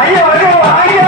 ஐயா வந்து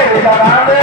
ஆனே